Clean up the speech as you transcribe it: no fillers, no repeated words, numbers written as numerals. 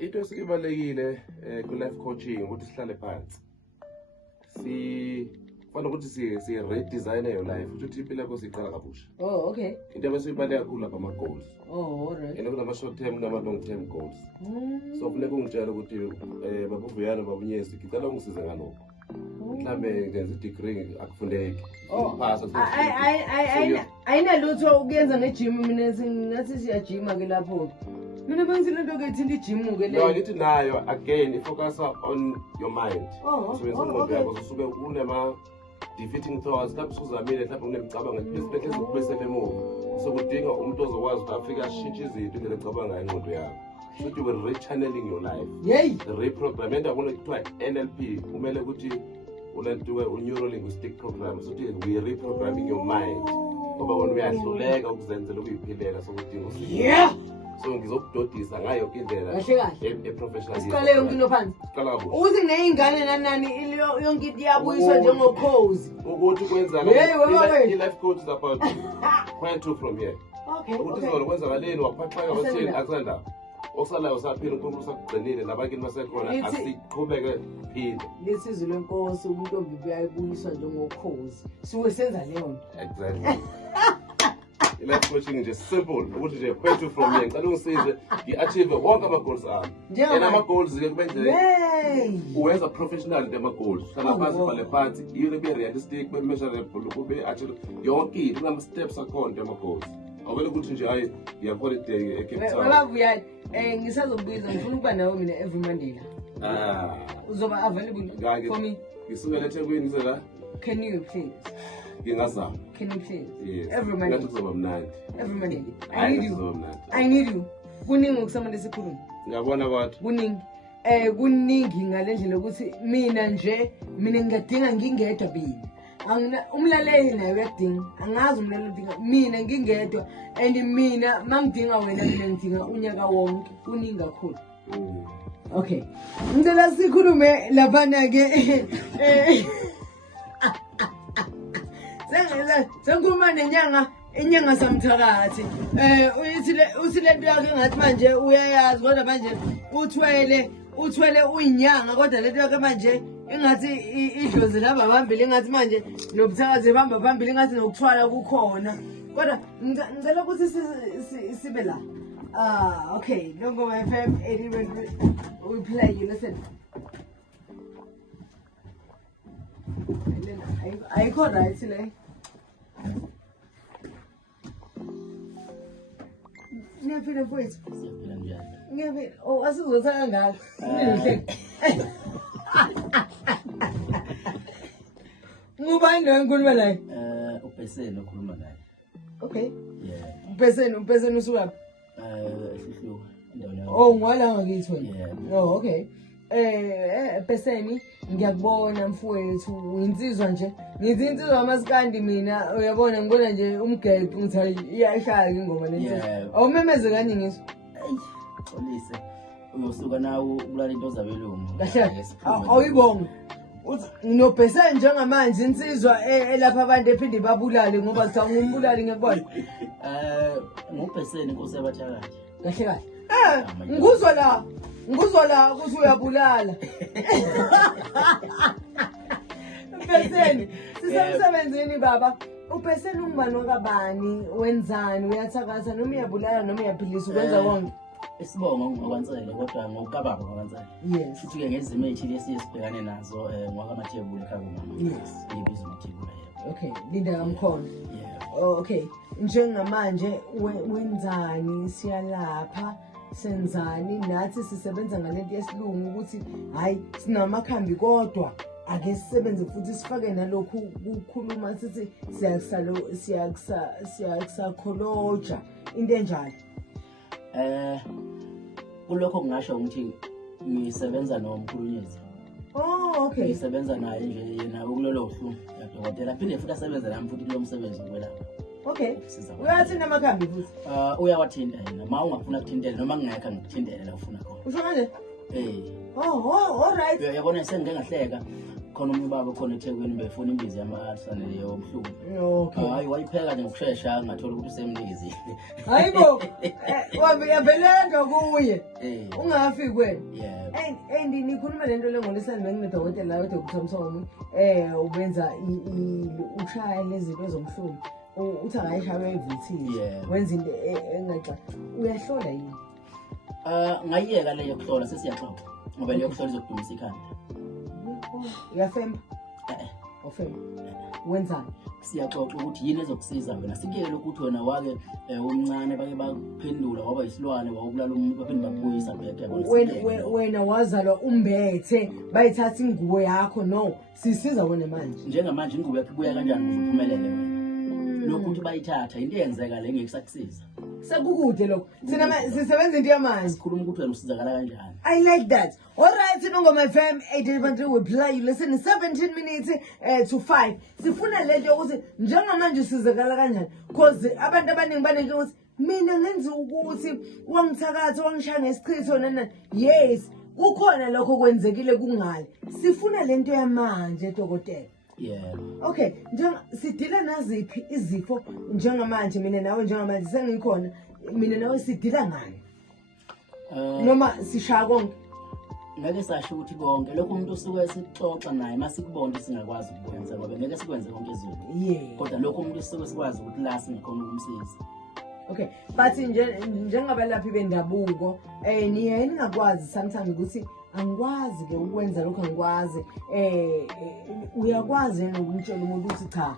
Into esibalekile ku life coaching ukuthi sihlale phansi. Kufanele ukuthi si redesign your life ukuthi impilo yakho siqala kabusha. Oh, okay. Into abasibale kakhulu lapha ama goals. Oh, alright. Kunama short term nama long term goals. So kufuneka ungitshela ukuthi babuvuyana babunyesi ngicela ungisize ngalokho. Mhlambe ngenza degree akufundeki. Phasa ayinalutho ukuyenza ngejim mina singathi siyajima ke lapho. Mina bengizile into ke ithi ijim ke le. No, ngithi nayo again focus on your mind. So okay. Usuke unema defeating thoughts lapho usuzamile mhlawumbe unemicabanga especially ukubese emuva. Sokudinga umuntu ozokwazi ukufika ashintshe izinto indlela ecabanga ingqondo yakho. So you will rechanneling your life. Yay. Reprogram and akuna kuthiwa NLP kumele ukuthi ulentuwe neuro linguistic program so we reprogramming your mind. Ngoba wona uyahluleka ukuzenzela ukuyiphilela sokudinga usizo. Yeah. So ngizokudodisa ngayo indlela professional. Siqale yonke into phansi. Siqala kabusha. Ukuthi kuneyingane nanani yonke into iyabuyiswa njengopose. Ukuthi kwenzakala i-life coach is about point to from here. Okay. Ukuthi kwenzakaleni waphatheka wathini akusanda. Osalayo saphila uNkulunkulu sakugcinile nabakini basekhona asiqhubeke phinde. Lesizwe lenkosi umuntu ombibi uyayibuyiswa njengopose. Siwe senza leyo nto. Exactly. Life coaching is just simple. Ukuthi nje point to from here. Ngicela ungisize ngi-achieve wonke ama-goals ami. Ama-goals ke kube nje uwenza professional tema goals. Hlala phansi ubhale phansi. Yini be realistic, be measurable, kube achieve yonke into kunama steps akhona tema goals. Awubele ukuthi nje hayi ngiyakhona idenge eCape Town. Babuya ngisazokubiza ngifuna ukuba nawe mina every Monday la. Uzoba available for me. Ngisukela eThekwini ngizela. Can you please? Ngingazama. Can you please? Yes. Every Monday. Ngathi kuzoba mnandi. Every Monday. I need you. Kuningi ukusamana lesikhuluma. Ngiyabona kwathi. Kuningi. Kuningi ngalendlela ukuthi mina ngingadinga ngingedwa bini. Umlaleli naye uyadinga. Angazi umlaleli udinga. Mina ngingedwa and mina mangidinga wena mina ngidinga unyaka wonke. Kuningi kakhulu. Okay. Ngicela sikhulume laphana ke Sengikhuluma inyanga samthakathi. Uthi lento yakhe ngathi manje uyayazi kodwa manje uthwele uyinyanga kodwa lento yakhe manje engathi idlozi laba phambili engathi manje nobuthakazi bamba phambili engathi nokuthwala kukhona. Kodwa ngicela ukuthi sibe la. Okay. Longo FM 80 we play you. Listen. Ayikho right le. Ngiyafika mfowethu. Siyaphila njani? Ngiyafika. Oh, asizothaka ngalo. Ngihle. Ngubani lo ngikhuluma naye? Ubheseni okhuluma naye. Okay. Yeah. Ubheseni usuka? Ehluhluka endaweni. Oh, ngwala ngakithi wena. Yeah. Oh, okay. Beseni ngiyakubona mfowethu insizwa nje ngithi insizwa amasikandi mina uyabona ngibona nje umgeqo ngithi iyashaya ingoma lensizwa awumemeze kanye ngisho Xolise uyosuka nawo ubulala into zabelungu kahle awuyibonga uthi nginobheseni njengamanje insizwa elapha abantu ephinde babulale ngoba cha ngumbulali ngiyakubona ngubheseni inkosi yabathakathi kahle ngikuzwa la ukuthi uyabulala. Beseni, sisemsebenzini baba. Ubeseni ungubani wakabani, wenzani, uyathakatha noma uyabulala noma uyaphilisa ukwenza konke. Isibongo ngokwansele kodwa ngokababa ngokwansele. Yes. Futhi ke ngezimo ezithile sibhekane nazo ngokwamathebuli ekhaya. Yes. Ibizo amathebuli yebo. Okay, linda kamkhona. Yeah. Oh, okay. Njengamanje wenzani siyalapha? Senzani nathi sisebenza ngalento yesilungu ukuthi hayi sinamakhambi kodwa ake sisebenze futhi sifake nalokhu ukukhuluma sithi siyakusakholoja into enjalo. Kulokho ngingasho ukuthi ngisebenza nomkhulunyezi. Oh, okay. Ngisebenza naye nje yena ukulolo hlu yadokotela phinde futhi asebenza nami futhi kulo msebenzi okwelapha. Okay. Uyathinta amakhambi futhi? Uyawathinta yena. Ma ungafuna ukuthintela noma ngingekho ngikuthintele la ufuna khona. Usho manje? Eh. Oh, all right. Uyabona sengike ngahleka. khona umunye ubaba khona eThekwini befuna imbizi yama-artisan leyo mhlubu. Okay. Hayi wayipheka nje ngokushesha ngathola ukuthi usemnizi. Hayibo. Wabelenda kuye. Ungafiki wena. Yeah. And nikhuluma lento lengolisani benginedokotela la Dr. Msomo ubenza ushaya lezinto zomhlubu. Uthi akayishaya evuthile. Wenza into engaxa. Uyahlola yini? Ngayiyeka leyo kuhlola sesiyaxoxa. Ngoba leyo kuhlola izokudumisa ikhanda. Uyafemba? Ofemba. Wenzani? Siyaxoxa ukuthi yini ezokusiza wena. Sikele ukuthi wena wake umncane bake baphendula waba isilwane wawubulala umuntu baphinde babuyisa back. Wena wazalwa umbethe bayithatha ingubo yakho no sisiza wena manje. Njengamanje ingubo yakho ibuya kanjani ukuze uphumelele wena? Lokhu ukuthi bayithatha into eyenzeka le ngeke sakusiza. Sekukude lokho. Sina sisebenza into yamanje. Sikhuluma ukuthi wena usizakala kanjani. I like that. All right, Nongoma FM 88.3 we play you listen 17 minutes to 5. Sifuna lento yokuthi njengamanje usizakala kanjani because abantu abaningi baneke ukuthi mina ngenza ukuthi wangithakatha wangishaya ngesichitho nana. Yes, kukhona lokho kwenzekile kungale. Sifuna lento yamanje dokotela. Yeah. Okay, sidila naziphi izifo njengamanje mina nawe njengamanje sengikhona mina nawe sidila ngani? Noma sishaya konke. Ngeke sasho ukuthi konke lokho umuntu usuke esixoxa naye masikubonke singakwazi ukwenza ngoba ngeke sikwenze konke izinto. Yeah. Kodwa lokho umuntu usuke sikwazi ukuthi la singakhona ukumsiza. Okay, but njengabalaphi bendabuko niye ningakwazi sometimes ukuthi angikwazi ke ukwenza lokho angikwazi uyakwazi nokumtshela umuntu ukuthi cha